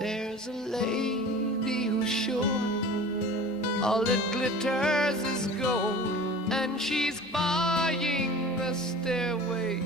There's a lady who's sure all that glitters is gold, and she's buying a stairway